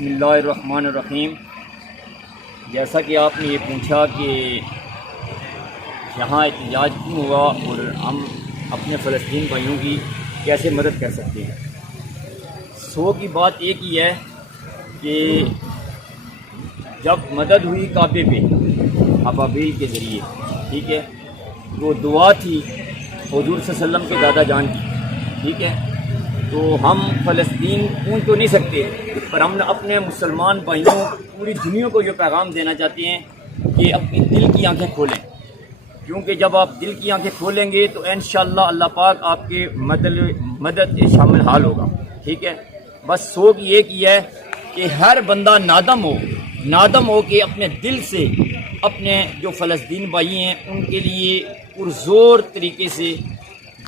بسم اللہ الرحمن الرحیم۔ جیسا کہ آپ نے یہ پوچھا کہ یہاں احتجاج کیوں ہوا اور ہم اپنے فلسطین بھائیوں کی کیسے مدد کر سکتے ہیں، کی بات ایک ہی ہے کہ جب مدد ہوئی کعبے پہ ابابیل کے ذریعے، ٹھیک ہے، وہ دعا تھی حضور صلی اللہ علیہ وسلم کے دادا جان کی، ٹھیک ہے، تو ہم فلسطین پہنچ تو نہیں سکتے، پر ہم اپنے مسلمان بھائیوں پوری دنیا کو یہ پیغام دینا چاہتے ہیں کہ اپنی دل کی آنکھیں کھولیں، کیونکہ جب آپ دل کی آنکھیں کھولیں گے تو انشاءاللہ اللہ پاک آپ کے مدد شامل حال ہوگا، ٹھیک ہے۔ بس سوگ یہ کی ہے کہ ہر بندہ نادم ہو کے اپنے دل سے اپنے جو فلسطین بھائی ہیں ان کے لیے پرزور طریقے سے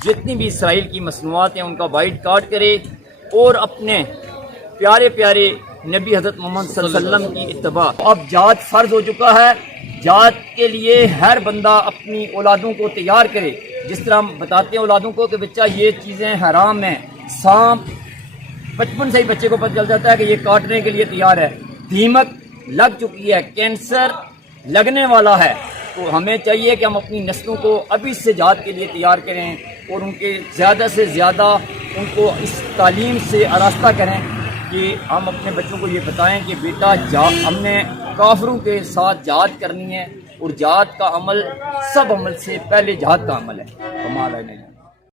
جتنی بھی اسرائیل کی مصنوعات ہیں ان کا بائٹ کاٹ کرے اور اپنے پیارے پیارے نبی حضرت محمد صلی اللہ علیہ وسلم کی اتباع۔ اب جہاد فرض ہو چکا ہے، جہاد کے لیے ہر بندہ اپنی اولادوں کو تیار کرے، جس طرح ہم بتاتے ہیں اولادوں کو کہ بچہ یہ چیزیں حرام ہیں، سانپ بچپن سے ہی بچے کو پتہ چل جاتا ہے کہ یہ کاٹنے کے لیے تیار ہے، دیمک لگ چکی ہے، کینسر لگنے والا ہے، تو ہمیں چاہیے کہ ہم اپنی نسلوں کو ابھی سے جہاد کے لیے تیار کریں اور ان کے زیادہ سے زیادہ ان کو اس تعلیم سے آراستہ کریں کہ ہم اپنے بچوں کو یہ بتائیں کہ بیٹا ہم نے کافروں کے ساتھ جہاد کرنی ہے، اور جہاد کا عمل سب عمل سے پہلے جہاد کا عمل ہے۔